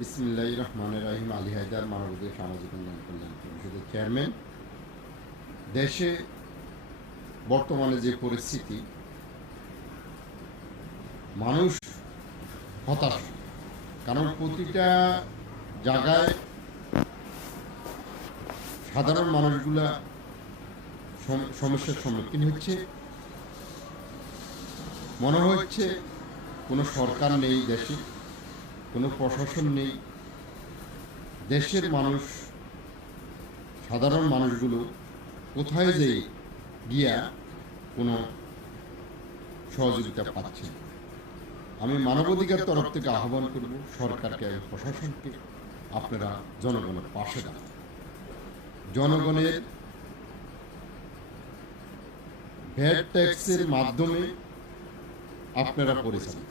বিসমিল্লাহির রহমানির রহিম। আলী হায়দার, মানবাধিকার সামাজিক উন্নয়ন কল্যাণ পরিষদের চেয়ারম্যান। দেশে বর্তমানে যে পরিস্থিতি, মানুষ হতাশ, কারণ প্রতিটা জায়গায় সাধারণ মানুষগুলা সমস্যার সম্মুখীন হচ্ছে। মনে হচ্ছে কোনো সরকার নেই দেশে, কোনো প্রশাসন নেই। দেশের মানুষ, সাধারণ মানুষগুলো কোথায় যে গিয়া কোনো সহযোগিতা পাচ্ছে। আমি মানবাধিকার তরফ থেকে আহ্বান করব সরকারকে এবং প্রশাসনকে, আপনারা জনগণের পাশে দাঁড়ান। জনগণের ভ্যাট ট্যাক্সের মাধ্যমে আপনারা পরিচালিত।